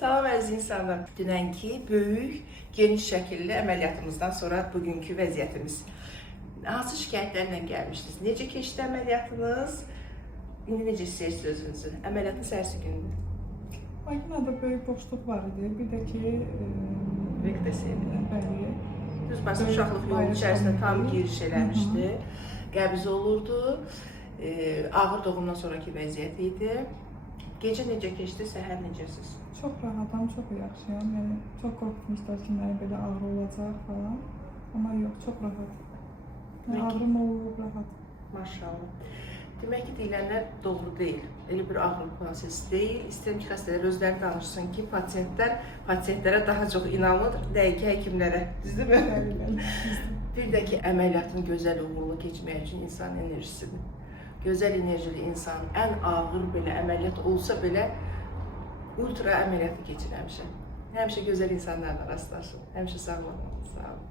Salam əziz insanlar. Dünənki böyük, geniş şəkilli əməliyyatımızdan sonra bugünkü vəziyyətimiz. Hansı şikayətlərlə gəlmişdiniz? Necə keçdi əməliyyatınız? İndi necə istəyirsiniz özünüzü? Əməliyyatın səhərsi gündür. Makinada böyük boşluq var idi. Bir də ki, Rekdəsiydi. bəli, Düz basın uşaqlıq yolu içərisində tam giriş eləmişdi. Qəbz olurdu. Ağır doğumdan sonraki vəziyyət idi. Gecə necə keçdi, səhər necəsiz? çox rahatam, çox yaxşıyam. Yəni, çox qorxmuşlar ki, mənə belə ağrı olacaq falan. Amma yox, çox rahat. Yəni, ağrım olub, rahat. Maşallah. Demək ki, deyilənlər doğru deyil. Elə bir ağrı prosesi deyil. İstəyirəm ki, xəstələr özləri danışsın ki, pasientlərə daha çox inanır, dəqiq həkimlərə. Düzdürmü? Bəli, bəli. Bir də ki, əməliyyatın gözəl uğurlu keçmək üçün insan enerjisidir. Gözəl enerjili insan ən ağır belə əməliyyat olsa belə ultra əməliyyatı keçirəmişəm. Həmişə gözəl insanlarla rastlaşın. Həmişə sağ olun. Sağ olun.